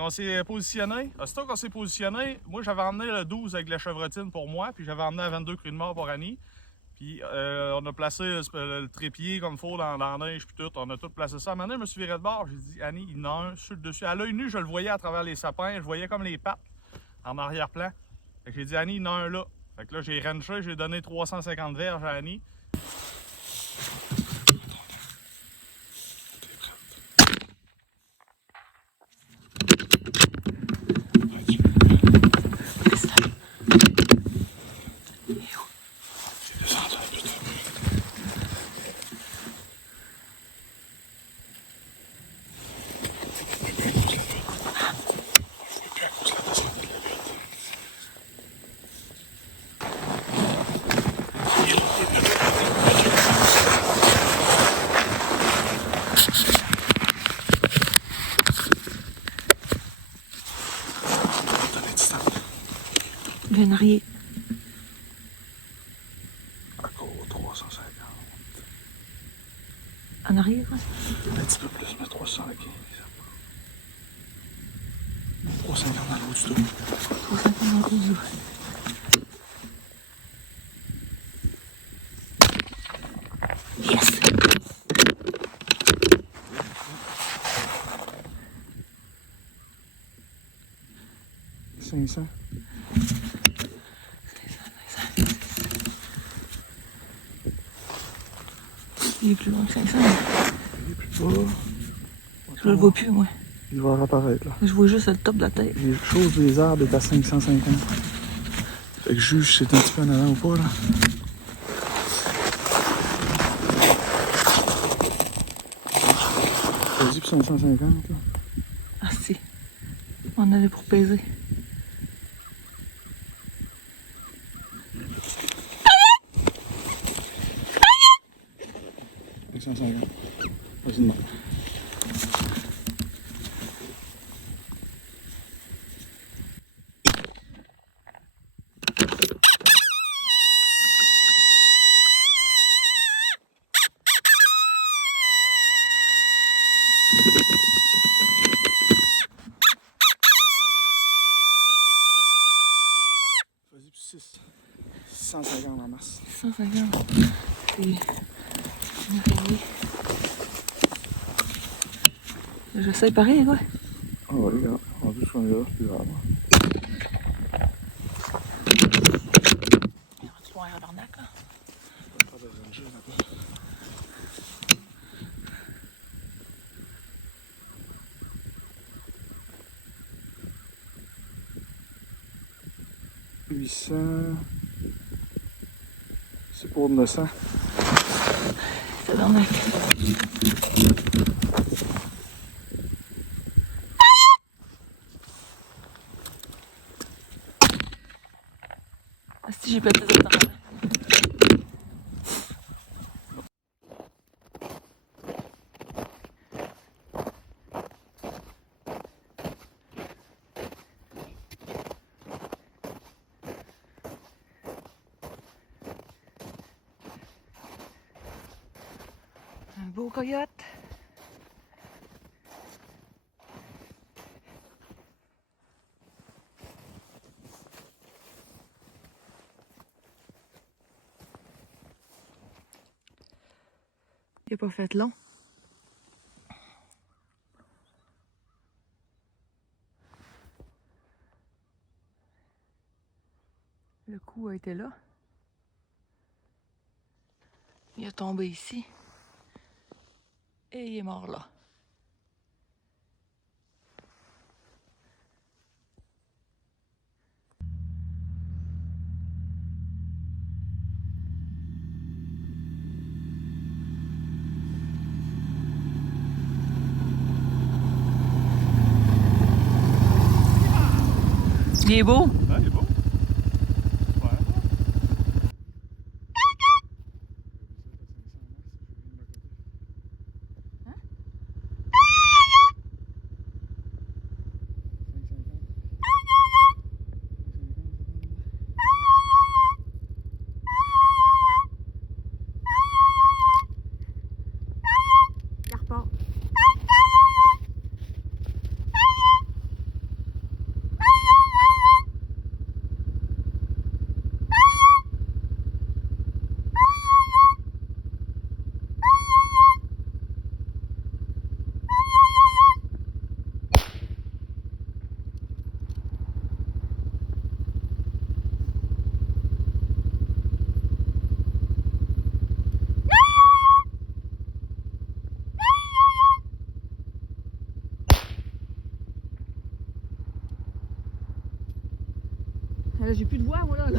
qu'on s'est positionné, aussitôt qu'on s'est positionné, moi j'avais emmené le 12 avec la chevrotine pour moi, puis j'avais emmené la 22 crues de mort pour Annie. Puis on a placé le trépied comme il faut dans la neige, puis tout. On a tout placé ça. À un moment donné, je me suis viré de bord. J'ai dit, Annie, il y en a un sur le dessus. À l'œil nu, je le voyais à travers les sapins. Je voyais comme les pattes en arrière-plan. Fait que j'ai dit, Annie, il y en a un là. Fait que là, j'ai ranché, j'ai donné 350 verges à Annie. En arrière. Encore 350. En arrière, hein? Un petit peu plus, mais 315. 350 dans l'autre du tout. 350 dans l'autre du tout. Yes! 500. Il est plus loin que 500. Il est plus bas. Je le vois plus, moi. Il va réapparaître là. Je vois juste le top de la tête. Les choses des arbres est à 550. Fait que juge si c'est un petit peu en avant ou pas là. Vas-y pour 550 là. Ah si. On allait pour peser. Vas-y, non. Vas-y, 6. 650 en masse. 150. C'est... J'essaye pareil, quoi. Ah ouais, regarde. En plus, on est là, c'est plus grave. Il y a du loin à l'arnaque, là. Pas de ranger là-bas. C'est pour 900. C'est l'arnaque. Ah si, j'ai pété ça dans la main. Un beau coyote. Il n'a pas fait long. Le coup a été là. Il est tombé ici. Et il est mort là. Il est beau. Ouais, il est beau. Ouais. Hein? Il repart. là, j'ai plus de voix, moi, là.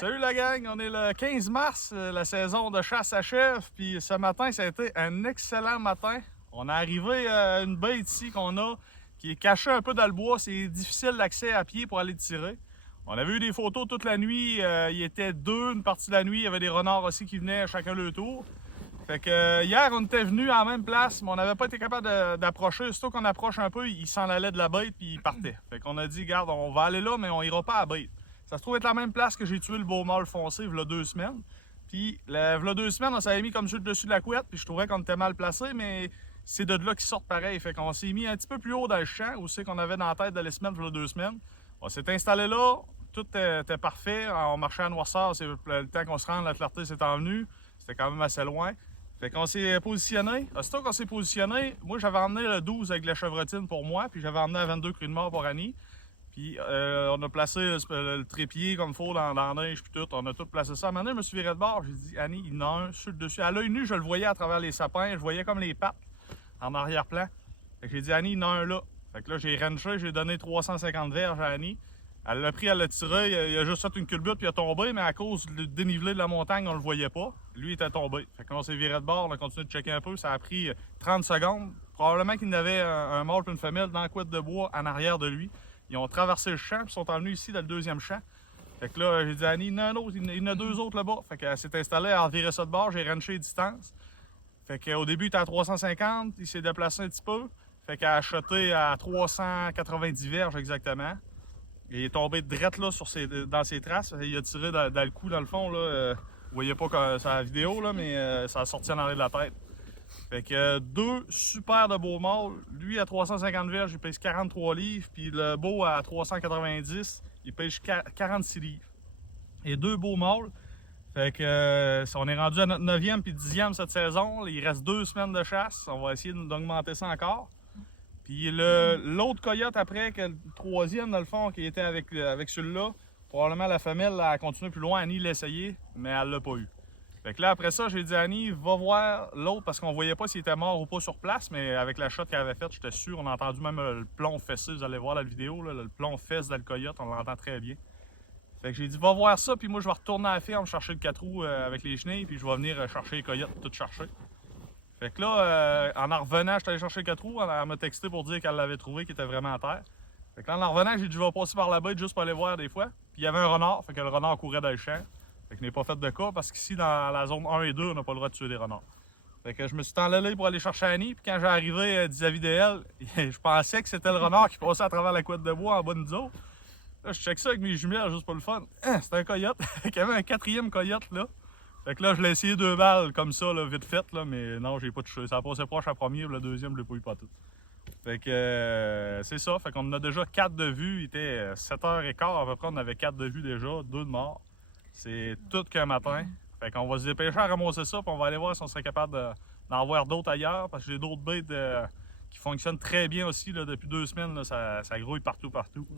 Salut la gang, on est le 15 mars, la saison de chasse achève, puis ce matin ça a été un excellent matin. On est arrivé à une baie ici qu'on a, qui est cachée un peu dans le bois, c'est difficile d'accès à pied pour aller tirer. On avait eu des photos toute la nuit, il était deux, une partie de la nuit, il y avait des renards aussi qui venaient chacun leur tour. Fait que hier on était venus à la même place, mais on n'avait pas été capable d'approcher. Surtout qu'on approche un peu, il s'en allait de la bête puis il partait. Fait qu'on a dit, garde, on va aller là, mais on ira pas à la bête. Ça se trouve être la même place que j'ai tué le beau mâle foncé il y a 2 semaines. Puis, il y a 2 semaines, on s'avait mis comme sur le dessus de la couette, puis je trouvais qu'on était mal placé, mais c'est de là qu'ils sortent pareil. Fait qu'on s'est mis un petit peu plus haut dans le champ, où c'est qu'on avait dans la tête d'aller se mettre il y a 2 semaines. On s'est installé là, tout était parfait. On marchait à noirceur, c'est le temps qu'on se rende, la clarté s'est envenue. C'était quand même assez loin. Fait qu'on s'est positionné. Aussitôt qu'on s'est positionné, moi j'avais emmené le 12 avec la chevrotine pour moi, puis j'avais emmené à 22 crues de mort pour Annie. Puis on a placé le trépied comme il faut dans la neige puis tout. On a tout placé ça. À un moment donné, je me suis viré de bord. J'ai dit, Annie, il y en a un sur le dessus. À l'œil nu, je le voyais à travers les sapins. Je voyais comme les pattes en arrière-plan. Fait que j'ai dit, Annie, il y en a un là. Fait que là, j'ai ranché, j'ai donné 350 verges à Annie. Elle l'a pris, elle l'a tiré. Il a juste fait une culbute puis il a tombé. Mais à cause du dénivelé de la montagne, on le voyait pas. Lui, il était tombé. Fait qu'on s'est viré de bord. On a continué de checker un peu. Ça a pris 30 secondes. Probablement qu'il y avait un mâle et une femelle dans la couette de bois en arrière de lui. Ils ont traversé le champ, puis sont venus ici dans le deuxième champ. Fait que là, j'ai dit à Annie, il y en a un autre, il y en a 2 autres là-bas. Fait qu'elle s'est installée, elle a viré ça de bord, j'ai ranché distance. Fait qu'au début, il était à 350, il s'est déplacé un petit peu. Fait qu'elle a acheté à 390 verges exactement. Il est tombé drette là dans ses traces. Il a tiré dans le cou, dans le fond. Là. Vous voyez pas sur la vidéo, là, mais ça a sorti en arrière de la tête. Fait que 2 super de beaux mâles. Lui à 350 verges, il pèse 43 livres. Puis le beau à 390, il pèse 46 livres. Et 2 beaux mâles. Fait que on est rendu à notre 9e puis 10e cette saison. Il reste 2 semaines de chasse. On va essayer d'augmenter ça encore. Puis l'autre coyote après, que le 3e dans le fond, qui était avec celui-là, probablement la femelle a continué plus loin. Annie l'a essayé, mais elle l'a pas eu. Fait que là, après ça, j'ai dit à Annie, va voir l'autre parce qu'on voyait pas s'il était mort ou pas sur place, mais avec la shot qu'elle avait faite, j'étais sûr. On a entendu même le plomb fessé. Vous allez voir la vidéo, là, le plomb fesse dans le coyote, on l'entend très bien. Fait que j'ai dit, va voir ça, puis moi, je vais retourner à la ferme chercher le 4 roues avec les chenilles, puis je vais venir chercher les coyotes, tout chercher. Fait que là, en revenant, je suis allé chercher le 4 roues. Elle m'a texté pour dire qu'elle l'avait trouvé, qu'il était vraiment à terre. Fait que là, en revenant, j'ai dit, je vais passer par la bête juste pour aller voir des fois. Puis il y avait un renard, fait que le renard courait dans le champ. Fait que je n'ai pas fait de cas parce qu'ici, dans la zone 1 et 2, on n'a pas le droit de tuer des renards. Fait que je me suis enlevé pour aller chercher Annie. Puis quand j'ai arrivé vis-à-vis d'elle, je pensais que c'était le renard qui passait à travers la couette de bois en bas de nous autres. Là, je check ça avec mes jumelles juste pour le fun. C'était un coyote. Il y avait un 4e coyote là. Fait que là, je l'ai essayé 2 balles comme ça, là, vite fait, là, mais non, j'ai pas touché. Ça a passé proche à premier, le deuxième, je l'ai pas eu pas tout. Fait que c'est ça. Fait qu'on en a déjà 4 de vue. Il était 7h15 à peu près, on avait 4 de vue déjà, 2 de morts. C'est tout qu'un matin. Fait qu'on va se dépêcher à ramasser ça, puis on va aller voir si on serait capable d'en voir d'autres ailleurs, parce que j'ai d'autres bêtes qui fonctionnent très bien aussi. Là, depuis 2 semaines, là, ça grouille partout.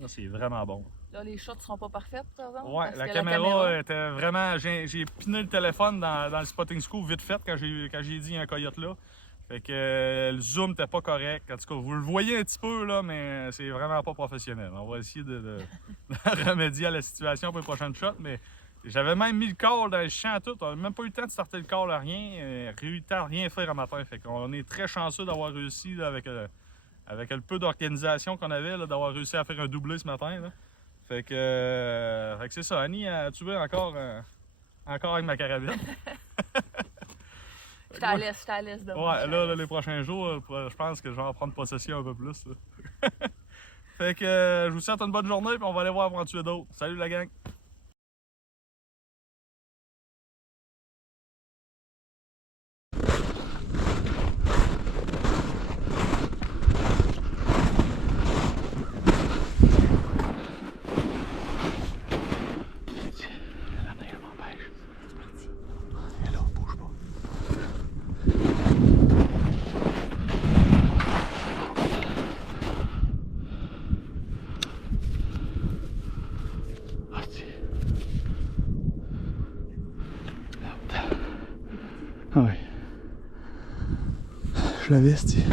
C'est vraiment bon. Là, les shots seront pas parfaites, par exemple? Ouais, la caméra était vraiment... J'ai piné le téléphone dans le spotting scoop vite fait quand j'ai dit un coyote là. Fait que le zoom n'était pas correct. En tout cas, vous le voyez un petit peu, là, mais c'est vraiment pas professionnel. On va essayer de remédier à la situation pour les prochaines shots, mais j'avais même mis le call dans le champ tout. On n'a même pas eu le temps de starter le call à rien. Rien faire à matin. Fait qu'on est très chanceux d'avoir réussi là, avec le peu d'organisation qu'on avait, d'avoir réussi à faire un doublé ce matin. Là. Fait que c'est ça. Annie a tué encore avec ma carabine. Je t'en laisse de Ouais, là, les prochains jours, je pense que je vais en prendre possession un peu plus. Fait que je vous souhaite une bonne journée, puis on va aller voir pour en tuer d'autres. Salut la gang! Ah ouais. Je l'avais, c'est